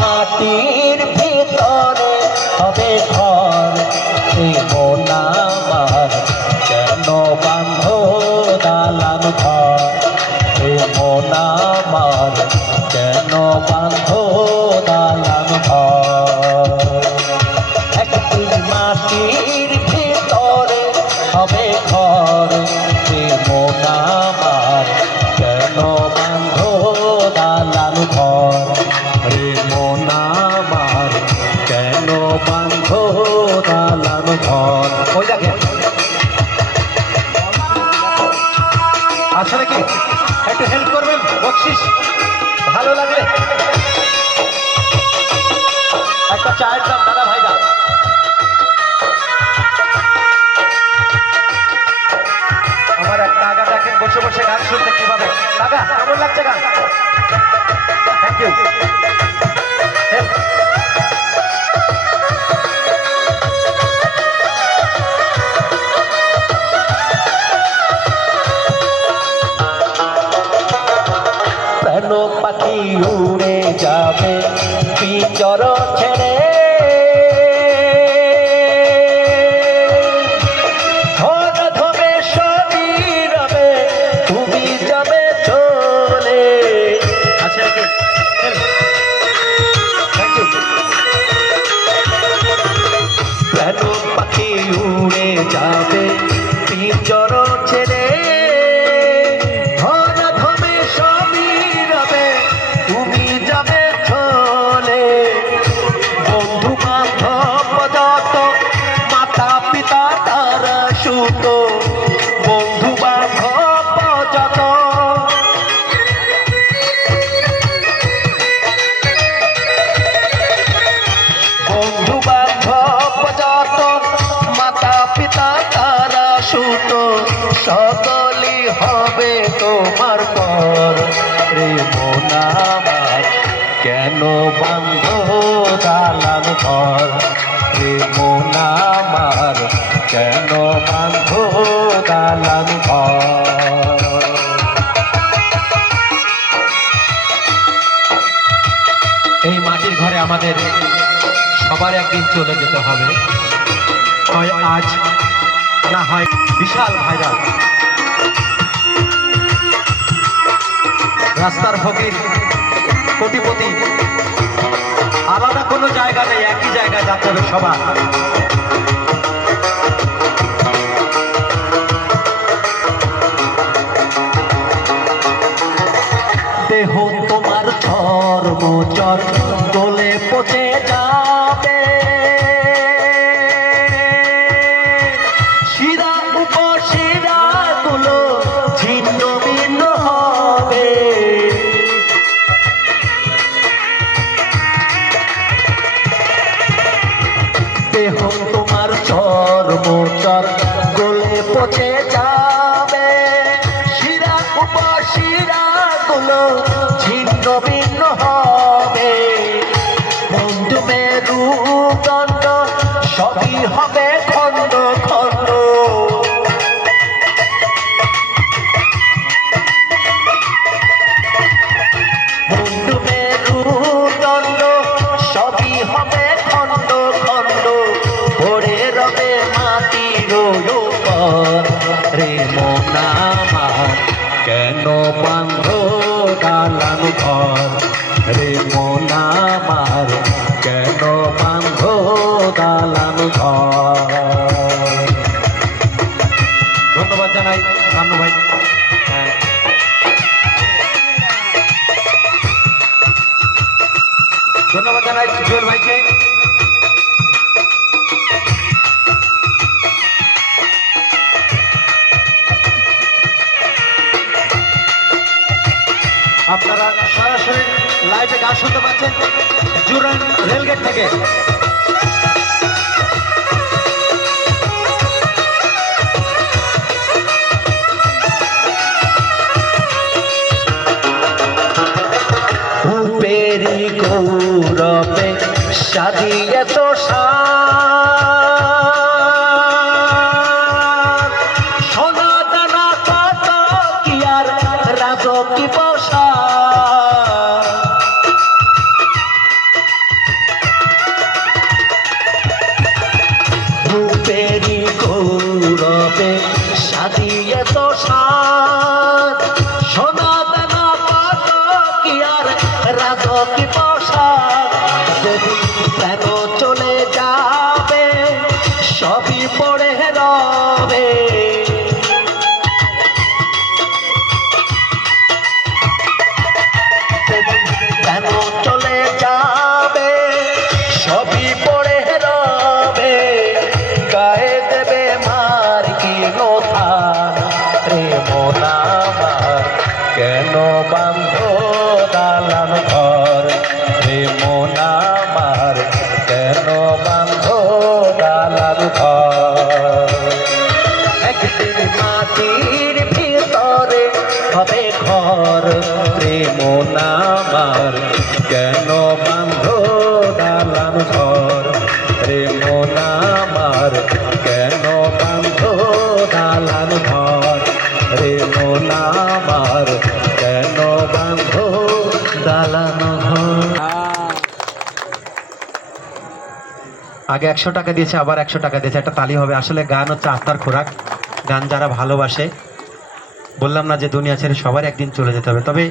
মাটির ভিতরে হবে ঘর, মন আমার কেন বান্ধ দালান ঘর, মন আমার কেন বান্ধ দালান ঘর। একদিন মাটির ভিতরে হবে ঘর, মন আমার কেন বান্ধ দালান ঘর, মন আমার কেন বান্ধ দালান ঘর। ওই দেখেন আসলে কি একটু হেল্প করবেন, বকশিস ভালো লাগলে একটা চায়ের দাম দাদা ভাইরা। আমার একটা আগা দেখেন বসে বসে গান শুনতে কিভাবে। দাদা কেমন লাগছে গান? Thank you. প্রাণ পাখি উড়ে যাবে পিঞ্জর ছেড়ে, ধন ধমে সবই রবে তুমি যাবে চলে। আচ্ছা প্রাণ পাখি উড়ে যাবে পিঞ্জর ছেড়ে, বন্ধু বান্ধব যত বন্ধু বান্ধব যত মাতা পিতা তারা সুত, সকলই হবে তোমার পর, রে মন আমার কেন বান্ধ দালান ঘর, রে মন আমার কেন বান্ধ দালান ঘর। এই মাটির ঘরে আমাদের সবার একদিন চলে যেতে হবে, হয় আজ না হয় বিশাল ভাইরা। রাস্তার ফকির কোটিপতি আলাদা কোনো জায়গা নেই, একই জায়গায় যেতে হবে সবার। দেহ তোমার ধর্মচর গলে পচে যাবে, শিরা উপশিরা গুলো ছিন্ন ভিন্ন হবে, দেহ তোমার ধর্মচর গলে পচে যাবে, শিরা উপশিরা গুলো ছিন্ন ভিন্ন হবে, বন্ধু মেরুদণ্ড সবই হবে খণ্ড খণ্ড, বন্ধু মেরুদণ্ড সবই হবে খণ্ড খণ্ড, পড়ে রবে মাটির উপর, রে মন আমার কেন বান্ধ দালান ঘর, রে মন আমার কেন বান্ধ দালান ঘর। ধন্যবাদ জানাই নান্নু ভাই। ধন্যবাদ জানাই জুয়েল ভাইকে। আপনারা সরাসরি লাইভে গান শুনতে পাচ্ছেন জুরান রেলগেট থেকে। গৌরবে সাজিয়ে তো সোনা দানা কত কি আর রাজকি বসা রূপেরি গৌরবে সাজিয়ে তো সোনা দানা কত কি আর রাজকি বসা যেদিন কেন চলে যাবে সবই পড়ে রবে যেদিন কেন চলে যাবে সবই পড়ে রবে গায়ে দেবে মার কি নোথান রে মোনা আমার কেন বান্ধ দালান ঘর রে মোনা আমার কেন বান্ধ দালান ঘর একদিন মাটির ভিতরে হবে ঘর রে মোনা আমার কেন বান্ধ দালান ঘর রে মোনা আমার কেন বান্ধ দালান ঘর রে মোনা আমার কেন বান্ধ দালান ঘর। আগে 100 টাকা দিয়েছে, আবার 100 টাকা দিয়েছে, একটা তালি হবে। আসলে গান হচ্ছে আত্মার খোরাক, গান যারা ভালোবাসে, বললাম না যে দুনিয়া ছেড়ে সবার একদিন চলে যেতে হবে, তবে